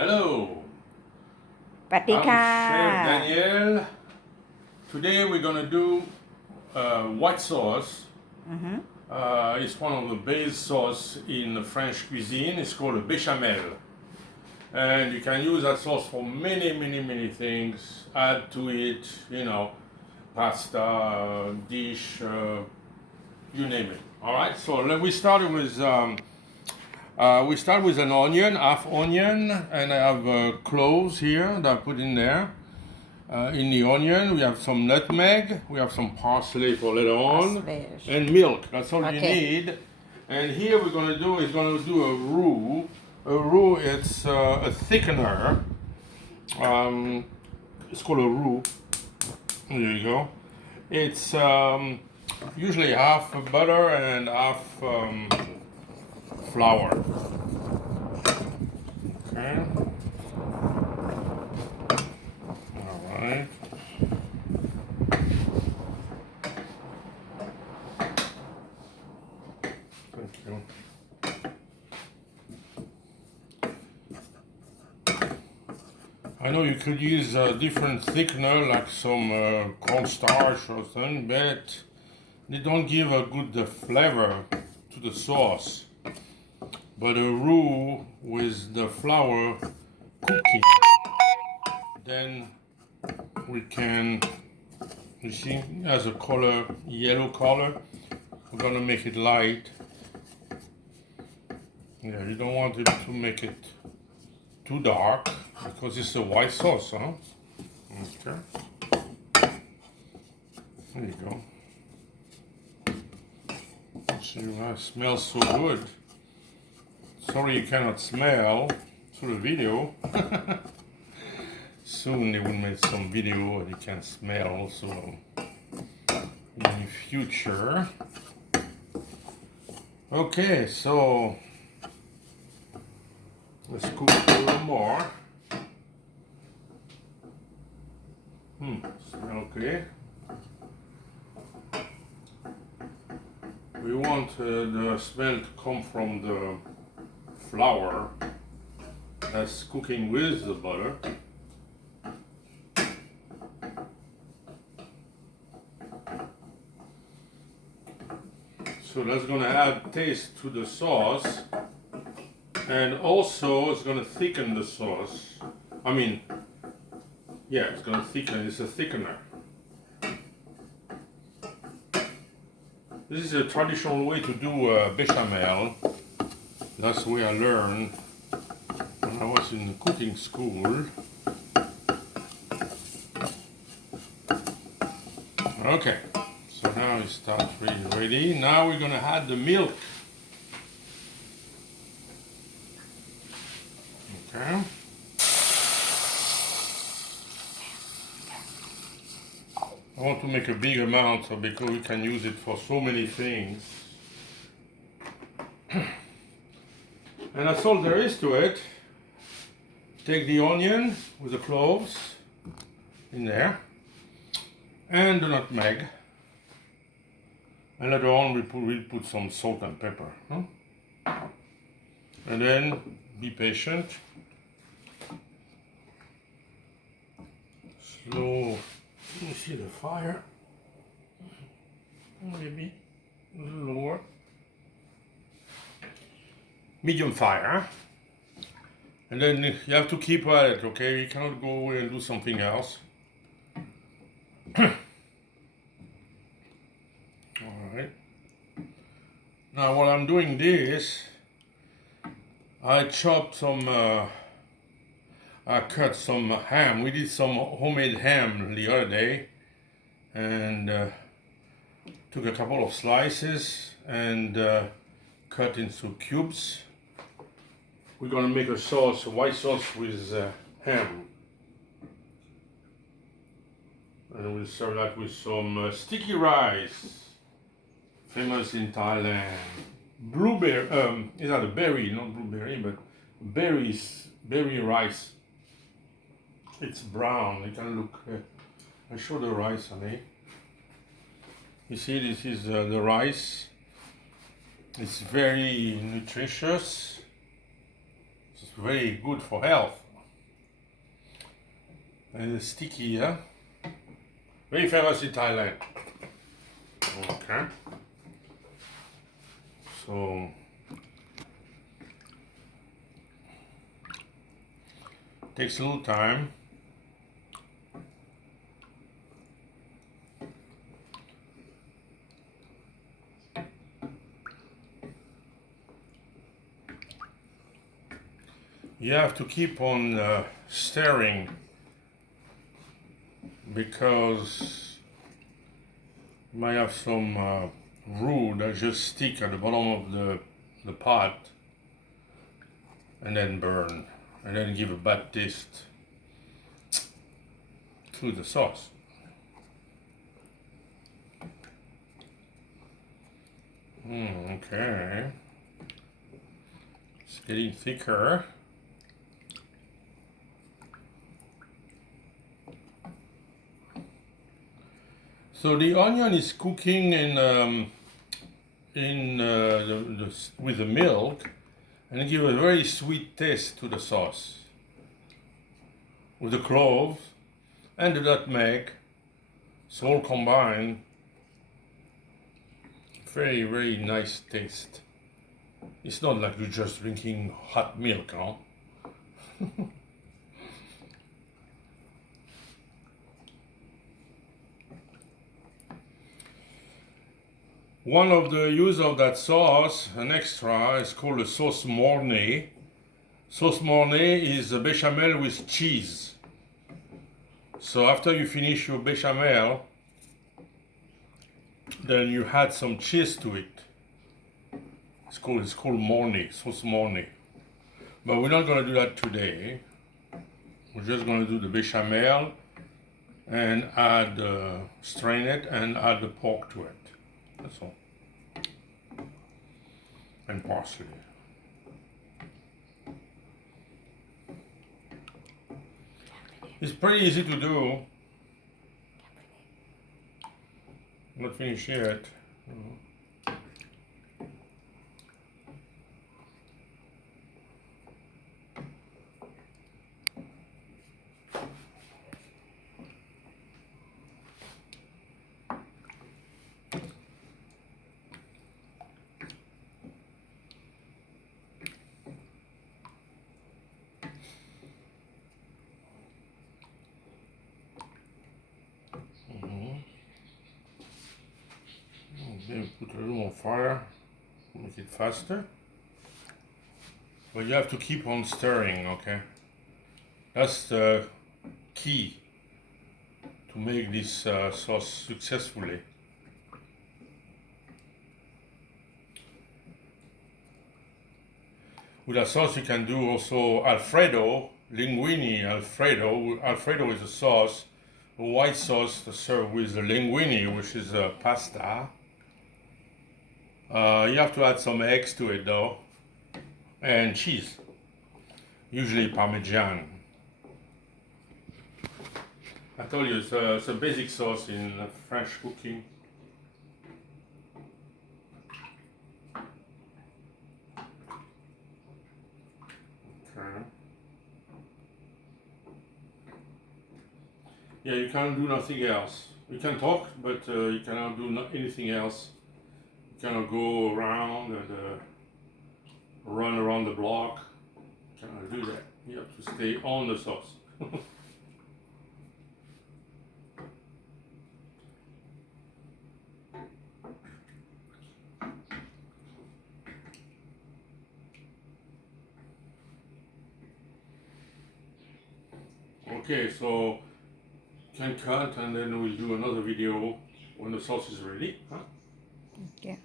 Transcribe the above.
Hello, สวัสดีค่ะ I'm Chef Daniel. Today we're gonna do white sauce. It's one of the base sauce in the French cuisine. It's called a bechamel, and you can use that sauce for many things. Add to it, pasta, dish, you name it. All right. So we start with an onion, half onion, and I have cloves here that I put in there. In the onion, we have some nutmeg, we have some parsley for later on, Parsley. and milk. That's all you Okay. need. And here we're going to do a roux. A roux, it's a thickener. It's called a roux. There you go. It's usually half butter and half flour. Okay. All right. Thank you. I know you could use a different thickener like some cornstarch or something, but they don't give a good flavor to the sauce. But a roux with the flour cooking, then we can, you see, it has a color, yellow color. We're gonna make it light. Yeah, you don't want it to make it too dark because it's a white sauce, huh? Okay. There you go. See, that smells so good. Sorry you cannot smell through the video. Soon they will make some video and you can smell also in the future. Okay, so let's cook a little more. Smell okay. We want the smell to come from the flour that's cooking with the butter. So that's going to add taste to the sauce, and also it's going to thicken the sauce. I mean, yeah, it's going to thicken. It's a thickener. This is a traditional way to do bechamel. That's the way I learned when I was in cooking school. Okay, so now it starts really ready. Now we're gonna add the milk. Okay. I want to make a big amount so because we can use it for so many things. And that's all there is to it. Take the onion with the cloves in there and the nutmeg. And later on we'll put some salt and pepper. Huh? And then be patient. Slow. Let me see the fire. Maybe a little lower. Medium fire. And then you have to keep at it, okay? You cannot go away and do something else. Alright. Now while I'm doing this, I chopped some, I cut some ham. We did some homemade ham the other day. And took a couple of slices and cut into cubes. We're gonna make a sauce, a white sauce with ham. And we'll serve that with some sticky rice, famous in Thailand. Blueberry, it's not a berry, not blueberry, but berry rice. It's brown, you can look, I show the rice, honey. You see, this is the rice. It's very nutritious. It's very good for health. And it's sticky, huh? Very famous in Thailand. Okay. So takes a little time. You have to keep on stirring because you might have some roux that just stick at the bottom of the pot and then burn and then give a bad taste to the sauce. Okay. It's getting thicker. So the onion is cooking with the milk, and it gives a very sweet taste to the sauce. With the cloves and the nutmeg, so all combined, very, very nice taste. It's not like you're just drinking hot milk, huh? One of the use of that sauce, an extra, is called a sauce mornay. Sauce mornay is a bechamel with cheese. So after you finish your bechamel, then you add some cheese to it. It's called mornay, sauce mornay. But we're not going to do that today. We're just going to do the bechamel and add, strain it and add the pork to it. That's all. And parsley. It's pretty easy to do. Not finished yet. Then put a little more fire, make it faster. But you have to keep on stirring, okay? That's the key to make this sauce successfully. With that sauce you can do also Alfredo, linguine Alfredo. Alfredo is a sauce, a white sauce to serve with the linguine, which is a pasta. You have to add some eggs to it though, and cheese, usually Parmesan. I told you it's a basic sauce in French cooking. Okay. Yeah, you can't do nothing else. You can talk, but you cannot do anything else. You cannot go around and run around the block. You cannot do that. You have to stay on the sauce. Okay, so you can cut and then we'll do another video when the sauce is ready. Huh? Okay.